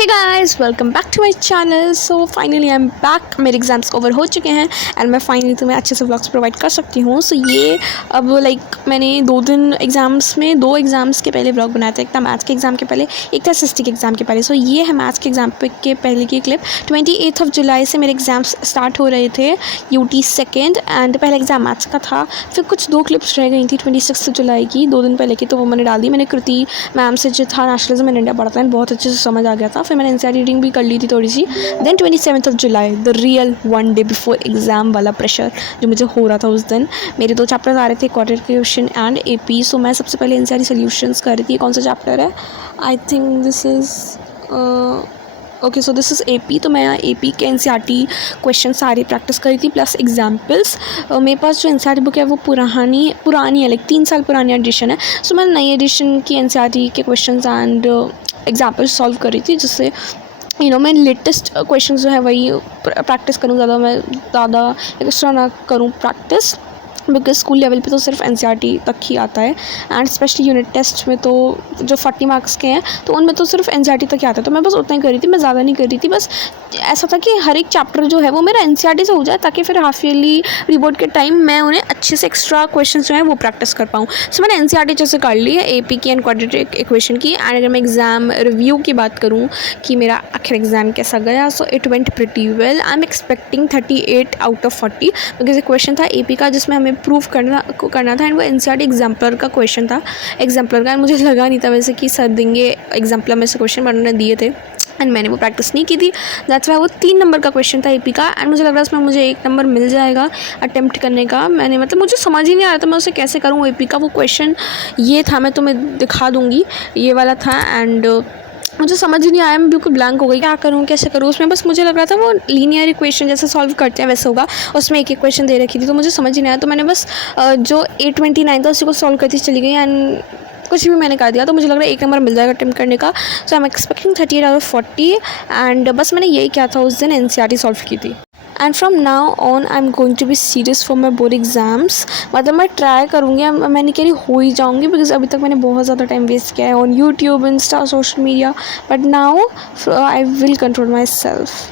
Hey guys, welcome back to my channel. So finally I am back. मेरे exams over हो चुके हैं and मैं फाइनली तुम्हें अच्छे से व्लॉग्स प्रोवाइड कर सकती हूँ। सो ये अब मैंने दो एग्ज़ाम्स के पहले व्लॉग बनाया था। एक था मैथ्स के एग्ज़ाम के पहले, एक था एसएसटी के एग्ज़ाम के पहले। सो ये है मैथ्स के एग्ज़ाम के पहले की क्लिप। 28 जुलाई से मेरे एग्ज़ाम्स स्टार्ट हो रहे थे, यूटी सेकेंड, एंड पहला एग्ज़ाम मैथ्स का था। फिर कुछ दो क्लिप्स रह गई थी 26 जुलाई की, 2 दिन पहले की, तो वो मैंने डाल दी। मैंने कृति मैम से जो था नेशनलिज्म इन इंडिया पढ़ता है, बहुत अच्छे से समझ आ गया था। फिर मैंने एनसीईआरटी रीडिंग भी कर ली थी थोड़ी सी। Then 27 July, the real 1 day before exam वाला प्रेशर जो मुझे हो रहा था उस दिन। मेरे 2 चैप्टर्स आ रहे थे, क्वाड्रेटिक इक्वेशन एंड एपी। सो मैं सबसे पहले एनसीईआरटी सॉल्यूशंस कर रही थी। कौन सा चैप्टर है? I think this is okay, so this is AP. तो मैं एपी के एनसीईआरटी क्वेश्चन सारे प्रैक्टिस करी थी प्लस एग्जाम्पल्स। मेरे पास जो एनसीईआरटी बुक है वो पुरानी है, 3 साल पुरानी एडिशन है। सो मैं नई एडिशन की एनसीईआरटी के क्वेश्चन एंड एग्जाम्पल्स सॉल्व कर रही थी, जिससे मैं लेटेस्ट क्वेश्चन जो है वही प्रैक्टिस करूँ, मैं ज़्यादा एक्स्ट्रा ना करूँ प्रैक्टिस, बिकॉज स्कूल लेवल पे तो सिर्फ एनसीईआरटी तक ही आता है। एंड स्पेशली यूनिट टेस्ट में तो जो 40 मार्क्स के हैं तो उनमें तो सिर्फ एनसीईआरटी तक ही आता है। तो मैं बस उतना ही कर रही थी, मैं ज़्यादा नहीं कर रही थी। बस ऐसा था कि हर एक चैप्टर जो है वो मेरा एनसीईआरटी से हो जाए, ताकि फिर हाफ ईयरली रिपोर्ट के टाइम मैं उन्हें अच्छे से एक्स्ट्रा क्वेश्चन जो है वो प्रैक्टिस कर पाऊँ। सो मैंने एनसीईआरटी जैसे कर ली है एपी की एंड क्वाड्रेटिक इक्वेशन की। एंड अगर मैं एग्ज़ाम रिव्यू की बात करूँ कि मेरा आखिर एग्ज़ाम कैसा गया, so it went pretty well. I am expecting 38 out of 40, because एक क्वेश्चन था एपी का जिसमें हमें प्रूव करना था, एंड वो एनसीईआरटी एग्जाम्पलर का क्वेश्चन था, एग्जाम्पलर का। एंड मुझे लगा नहीं था वैसे कि सर देंगे एग्जाम्पलर में से क्वेश्चन, बट उन्होंने दिए थे एंड मैंने वो प्रैक्टिस नहीं की थी। दैट्स वाई वो 3 नंबर का क्वेश्चन था एपी का, एंड मुझे लग रहा है उसमें मुझे 1 नंबर मिल जाएगा अटेम्प्ट करने का। मुझे समझ ही नहीं आ रहा था मैं उसे कैसे करूँ। एपी का वो क्वेश्चन ये था, मैं तुम्हें दिखा दूँगी, ये वाला था। एंड मुझे समझ ही नहीं आया, मैं बिल्कुल ब्लैंक हो गई, क्या करूँ कैसे करूँ उसमें। बस मुझे लग रहा था वो लीनियर इक्वेशन जैसे सॉल्व करते हैं वैसे होगा, उसमें एक क्वेश्चन दे रखी थी, तो मुझे समझ ही नहीं आया। तो मैंने बस जो 829 था उसी को सॉल्व करती चली गई, एंड कुछ भी मैंने कर दिया। तो मुझे लग रहा है 1 नंबर मिल जाएगा अटेम्प्ट करने का। So I am expecting 38 out of 40, and बस मैंने यही किया था उस दिन, एनसीईआरटी सॉल्व की थी। And from now on I am going to be serious for my board exams. मैं ट्राई करूँगी, मैं नहीं कह रही हो ही जाऊँगी, बिकॉज अभी तक मैंने बहुत ज़्यादा टाइम वेस्ट किया है on YouTube, Insta, social media, but now I will control my self.